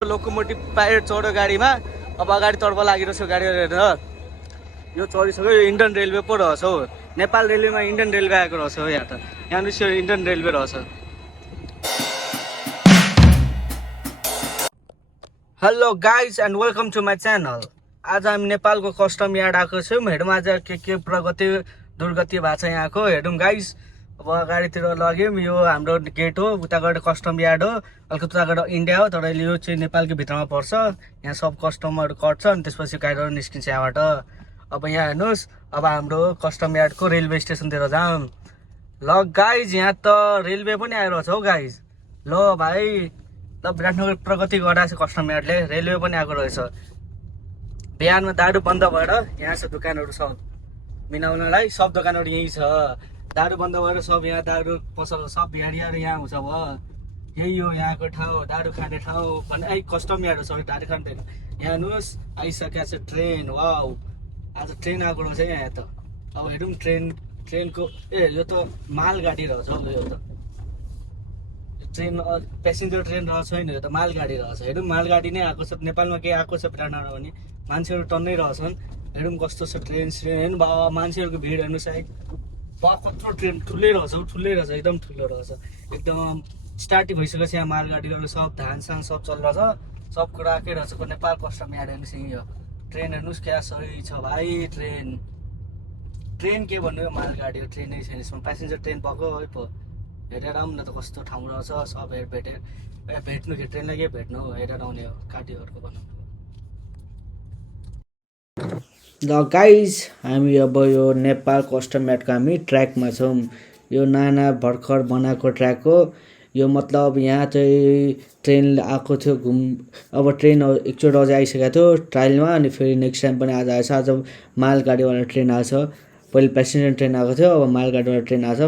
लोकोमोटिभ pirate चढ्यो गाडीमा। अब अगाडि तर्फ लागिरहेको छ गाडी हेरेर। यो चढिसक्यो। यो इन्डियन रेलवे पो रहेछ हौ। नेपाल रेलवेमा इन्डियन रेलवे आएको रहेछ हो। यहाँ त यहाँ इन्डियन रेलवे रहेछ। Hello guys and welcome to my channel. आज हामी नेपालको कस्टम यार्ड आएको छौँ। हेरौँ आज के प्रगति दुर्गति भएको छ यहाँको। हेरौँ गाइज। अब अगाडितिर लग्यौँ। यो हाम्रो गेट हो। उताबाट कस्टम यार्ड हो। अलिकति उताबाट इन्डिया हो। तर यो चाहिँ नेपालको भित्रमा पर्छ। यहाँ सब कस्टमहरू कट्छ अनि त्यसपछि गाडीहरू निस्किन्छ यहाँबाट। अब यहाँ हेर्नुहोस्। अब हाम्रो कस्टम यार्डको रेलवे स्टेसनतिर जाउँ। ल गाइज यहाँ त रेलवे पनि आइरहेछ हौ गाइज। ल भाइ ल विराटनगर प्रगति गराएको छ कस्टम यार्डले। रेलवे पनि आएको रहेछ। बिहानमा दारू बन्द भएर यहाँ छ दोकानहरू सब मिलाउनलाई। सब दोकानहरू यहीँ छ। दारू बन्द भएर सब यहाँ दारू पसल सब भिडियाहरू यहाँ हुन्छ। अब यही हो यहाँको ठाउँ, दारू खाने ठाउँ भने कस्टम यार्ड हो। सबै दारू खाने। यहाँ हेर्नुहोस् आइसकेको छ ट्रेन। वाउ आज ट्रेन आएको रहेछ यहाँ त। अब हेरौँ ट्रेनको यो त मालगाडी रहेछ हौ। यो त ट्रेन प्यासेन्जर ट्रेन रहेछ छैन। यो त मालगाडी रहेछ। हेरौँ मालगाडी नै आएको छ। नेपालमा के आएको छ विराटनगर भने मान्छेहरू टन्नै रहेछन्। हेरौँ कस्तो छ ट्रेन हेर्नु भयो। मान्छेहरूको भिड हेर्नुहोस् है। बा कत्रो ट्रेन ठुलै रहेछ हौ। ठुलै रहेछ एकदम ठुलो रहेछ। एकदम स्टार्ट भइसकेपछि यहाँ मालगाडीहरू सब धानसान सब चलिरहेछ। सब कुरा आएकै रहेछ। नेपाल कस्टम यार्ड हेर्नुहोस् यहीँ हो। ट्रेन हेर्नुहोस् क्या सही छ भाइ। ट्रेन के भन्नु यो मालगाडी हो। ट्रेनै छैन यसमा। प्यासेन्जर ट्रेन भएको है पो। हेरेर आउँ न त कस्तो ठाउँ रहेछ। सब भेट्नु कि ट्रेनलाई के भेट्नु हो। हेरेर आउने हो काटीहरूको भनौँ। ल गाइज हामी अब यो नेपाल कस्टम यार्डको हामी ट्र्याकमा छौँ। यो नाना भर्खर बनाएको ट्र्याक हो यो। मतलब यहाँ चाहिँ ट्रेन आएको थियो अब ट्रेन एकचोटि अझै आइसकेको थियो ट्रायलमा। अनि फेरि नेक्स्ट टाइम पनि आज आएछ। आज मालगाडीवाला ट्रेन आएछ। पहिले प्यासेन्जर ट्रेन आएको थियो। अब मालगाडीवाला ट्रेन आएछ।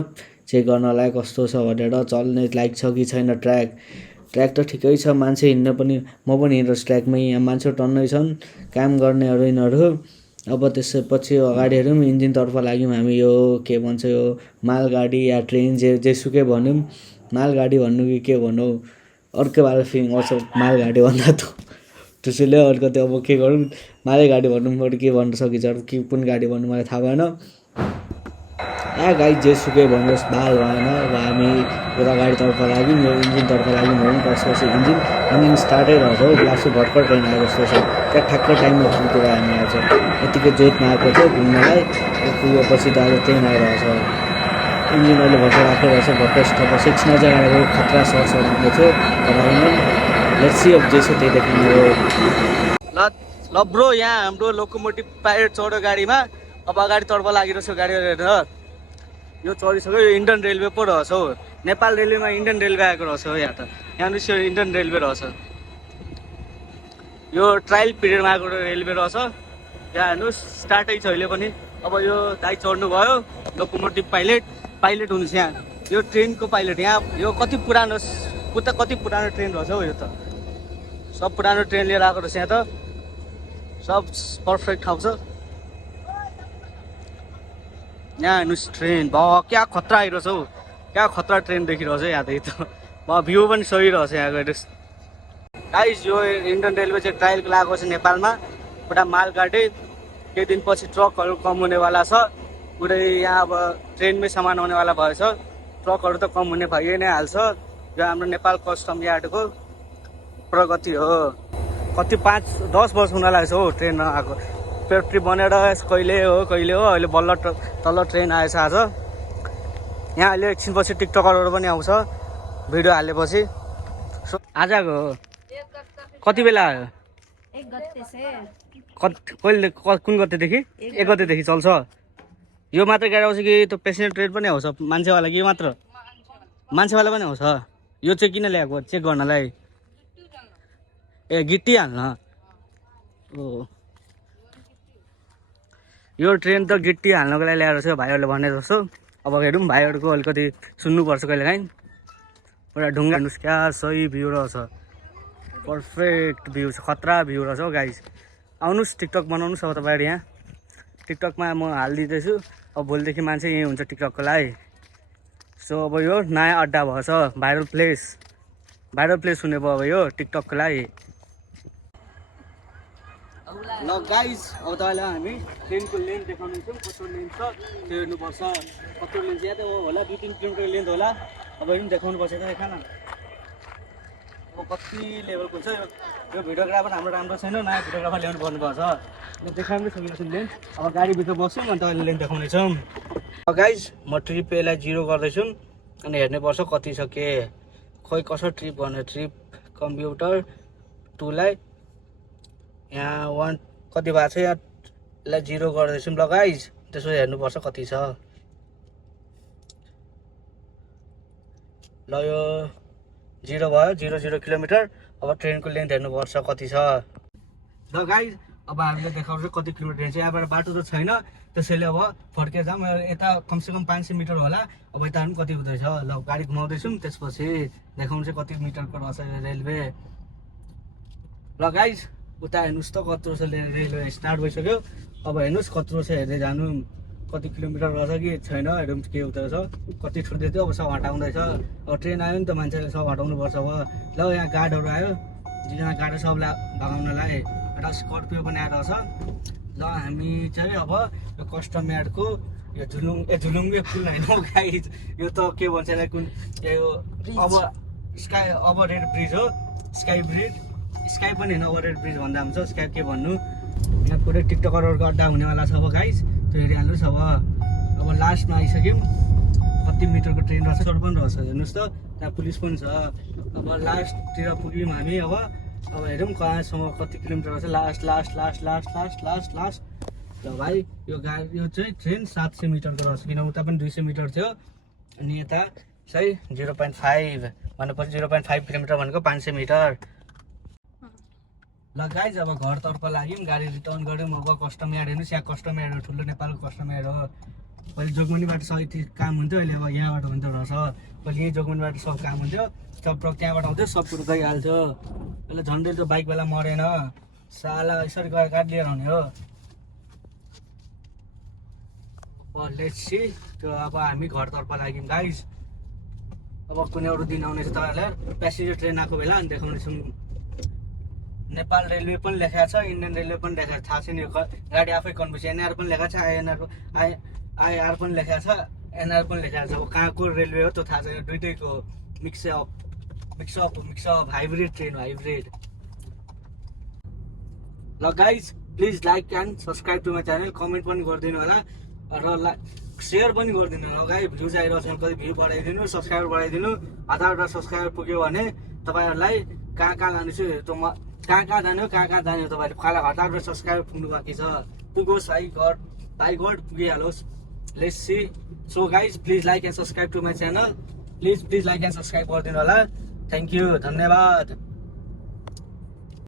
चेक गर्नलाई कस्तो छ भनेर चल्ने लायक छ कि छैन ट्र्याक त ठिकै छ। मान्छे हिँड्न पनि म पनि हिँड्छु ट्र्याकमै। यहाँ मान्छे टन्नै छन् काम गर्नेहरू यिनीहरू। अब त्यसपछि अगाडि हेरौँ इन्जिनतर्फ लाग्यौँ हामी। यो के भन्छ यो मालगाडी या ट्रेन जेसुकै भनौँ। मालगाडी भन्नु कि के भनौँ अर्कै वाला फिलिङ आउँछ मालगाडी भन्दा त। त्यसैले अलिकति अब के गरौँ मालगाडी भनौँ अरू के भन्न सकिन्छ। अरू के कुन गाडी भन्नु मलाई थाहा भएन। गाई जेसुकै भन्नुहोस् बाल भएन। अब हामी उता गाडीतर्फ लाग्यौँ। यो इन्जिनतर्फ लाग्यौँ। हेरौँ कसपछि इन्जिन स्टार्टै रहेछ हौ। लास्टै भर्खर ट्रेन आएको जस्तो छ। त्यहाँ ठ्याक्कै टाइममा पुगेर हामी आज यतिकै जोतमा आएको थियो घुम्नलाई। पुगेपछि त आज ट्रेन आइरहेछ। इन्जिन अहिले भर्खर आएको रहेछ। भर्खर स्टप 6 नजिक खतरा सर्छ भन्दै थियो। तर लेट्स सी अब जे छ त्यही देख्नु हो। ल ब्रो यहाँ हाम्रो लोकोमोटिभ पाइरेट चढ्यो गाडीमा। अब अगाडि तर्फ लागिरहेछ गाडी हेरेर। यो चढिसक्यो। यो इन्डियन रेलवे पो रहेछ हौ। नेपाल रेलवेमा इन्डियन रेलवे आएको रहेछ हो। यहाँ त यहाँ इन्डियन रेलवे रहेछ। यो ट्रायल पिरियडमा आएको रेलवे रहेछ। यहाँ हेर्नुहोस् स्टार्टै छ अहिले पनि। अब यो दाइ चढ्नु भयो लोकोमोटिभ पाइलट हुनुहुन्छ यहाँ। यो ट्रेनको पाइलट यहाँ। यो कति पुरानो ट्रेन रहेछ हौ। यो त सब पुरानो ट्रेन लिएर आएको रहेछ यहाँ त। सब पर्फेक्ट ठाउँ छ यहाँ। हेर्नुहोस् ट्रेन भयो क्या खतरा आइरहेछ हौ। क्या खतरा ट्रेन देखिरहेछ यहाँ त भ्यू पनि सही रहेछ यहाँको। हेर्नुहोस् गाइस यो इन्डियन रेलवे चाहिँ ट्रायलको लागेको छ नेपालमा। पुरा मालगाडी केही दिनपछि ट्रकहरू कम हुनेवाला छ। पुरै यहाँ अब ट्रेनमै सामान आउनेवाला भएछ। ट्रकहरू त कम हुने भइ नै हाल्छ। यो हाम्रो नेपाल कस्टम यार्डको प्रगति हो। कति 5-10 वर्ष हुन लाग्छ हौ ट्रेन आएको। फ्याक्ट्री बनेर कहिले हो अहिले बल्ल तल्ल ट्रेन आएछ आज। यहाँ अहिले एकछिनपछि टिकटकरहरू पनि आउँछ भिडियो हालेपछि। आजको हो कति बेला आयो? 1 गते से कहिले कुन गतेदेखि? 1 गतेदेखि चल्छ। यो मात्रै गाडी आउँछ कि त्यो पेसेन्जर ट्रेन पनि आउँछ? मान्छेवाला कि मात्र मान्छेवाला पनि आउँछ? यो चाहिँ किन ल्याएको चेक गर्नलाई? ए गिट्टी हाल्न ओ। यो ट्रेन त गिट्टी हाल्नको लागि ल्याएर छ भाइहरूले भने जस्तो। अब हेरौँ भाइहरूको अलिकति सुन्नुपर्छ कहिलेकाहीँ। पुरा ढुङ्गा हेर्नुहोस् क्या सही भ्यू रहेछ। पर्फेक्ट भ्यू छ। खतरा भ्यू रहेछ हौ गाइस। आउनुहोस् टिकटक बनाउनुहोस्। अब तपाईँहरू यहाँ टिकटकमा म हालिदिँदैछु। अब भोलिदेखि मान्छे यहीँ हुन्छ टिकटकको लागि। सो अब यो नयाँ अड्डा भएछ। भाइरल प्लेस हुने भयो अब यो टिकटकको लागि। ल गाइस अब तपाईँलाई हामी ट्रेनको लेन्थ देखाउनेछौँ कत्रो लेन्थ छ त्यो हेर्नुपर्छ कत्रो लेन्थ या त होला 2-3 किलोमिटर लेन्थ होला अब हेर्नु देखाउनुपर्छ त देखा न अब कति लेभलको छ यो भिडियोग्राफर हाम्रो राम्रो छैन नयाँ भिडियोग्राफर ल्याउनु पर्नुपर्छ म देखाउनु सकिरहेको लेन्थ अब गाडीभित्र बस्छौँ अनि तपाईँले लेन्थ देखाउनेछौँ गाइस म ट्रिप एलाई 0 गर्दैछु अनि हेर्नुपर्छ कति छ के खोइ कसो ट्रिप गर्ने ट्रिप कम्प्युटर 2 लाई यहाँ 1 कति भएको छ यसलाई 0 गर्दैछु ल गाइस त्यसो हेर्नुपर्छ कति छ ल यो 0 भयो 0 किलोमिटर अब ट्रेनको लेन्थ हेर्नुपर्छ कति छ ल गाइस अब हामीले देखाउँछ कति किलोमिटर छ यहाँबाट बाटो त छैन त्यसैले अब फर्केर जाऊँ यता कमसेकम 500 मिटर होला अब यता पनि कति हुँदैछ ल गाडी घुमाउँदैछौँ त्यसपछि देखाउँछ कति मिटरको रहेछ रेलवे ल गाइस उता हेर्नुहोस् त कत्रो छ रेलवे स्टार्ट भइसक्यो अब हेर्नुहोस् कत्रो छ हेर्दै जानु कति किलोमिटर रहेछ कि छैन हेरौँ के हुँदैछ कति छुट्दै थियो अब सब हटाउँदैछ अब ट्रेन आयो नि त मान्छेले सब हटाउनु पर्छ अब ल यहाँ गार्डहरू आयो यहाँ गार्ड सबलाई भगाउनलाई एउटा स्कर्पियो पनि आएर छ ल हामी चाहिँ अब यो कस्टम यार्डको यो झुलुङ्गे पुल होइन गाइस यो त के भन्छ कुन यो अब स्काई ओभर हेड ब्रिज हो स्काई ब्रिज स्काई पनि होइन ओभर हेड ब्रिज भन्दा हुन्छ स्काई के भन्नु यहाँ पुरै टिकटकरहरूको अड्डा हुनेवाला छ अब गाइस त्यो हेरिहाल्नुहोस् अब लास्टमा आइसक्यौँ कति मिटरको ट्रेन रहेछ सर पनि रहेछ हेर्नुहोस् त त्यहाँ पुलिस पनि छ अब लास्टतिर पुग्यौँ हामी अब हेरौँ कहाँसम्म कति किलोमिटर रहेछ लास्ट ल भाइ यो गाडी यो चाहिँ ट्रेन 700 मिटरको रहेछ किन उता पनि 200 मिटर थियो अनि यता चाहिँ 0.5 भनेपछि 0.5 किलोमिटर भनेको 500 मिटर ल गाइज अब घरतर्फ लाग्यौँ गाडी रिटर्न गऱ्यौँ अब कस्टम यार्ड हेर्नुहोस् यहाँ कस्टम यार्ड हो ठुलो नेपालको कस्टम यार्ड हो पहिले जोगमनीबाट सबै काम हुन्थ्यो अहिले अब यहाँबाट हुन्थ्यो रहेछ पहिले यहीँ जोगमनीबाट सब काम हुन्थ्यो सब ट्रक त्यहाँबाट आउँथ्यो सब कुरो गइहाल्थ्यो अहिले झन्डै त्यो बाइकवाला मरेन साला यसरी गएर गाडी लिएर आउने हो लेट्स सी त्यो अब हामी घरतर्फ लाग्यौँ गाइज अब कुनै अरू दिन आउने चाहिँ तपाईँहरूलाई प्यासेन्जर ट्रेन आएको बेला अनि देखाउनेछौँ नेपाल रेलवे पनि लेखाएको छ इन्डियन रेलवे पनि लेखाएको छ थाहा छैन यो गाडी आफै कन्फ्युज एनआर पनि लेखाएको छ आइआर पनि लेखाएको छ एनआर पनि लेखाएको छ अब कहाँको रेलवे हो त्यो थाहा छैन दुइटैको मिक्सअप हाइब्रिड ट्रेन हो हाइब्रिड ल guys please like and subscribe to my channel comment पनि गरिदिनु होला र सेयर पनि गरिदिनु होला गाई भ्युज आइरहेको छ कति भ्यू बढाइदिनु सब्सक्राइबर बढाइदिनु 1000 सब्सक्राइबर पुग्यो भने तपाईँहरूलाई कहाँ लानु छु त्यो म कहाँ जाने हो तपाईँले खाला 1000 सब्सक्राइबर पुग्नु बाँकी छ पुगोस् भाइ गड पुगिहालोस् let's see so guys please like and subscribe to my channel please like and subscribe गरिदिनु होला थ्याङ्क यू धन्यवाद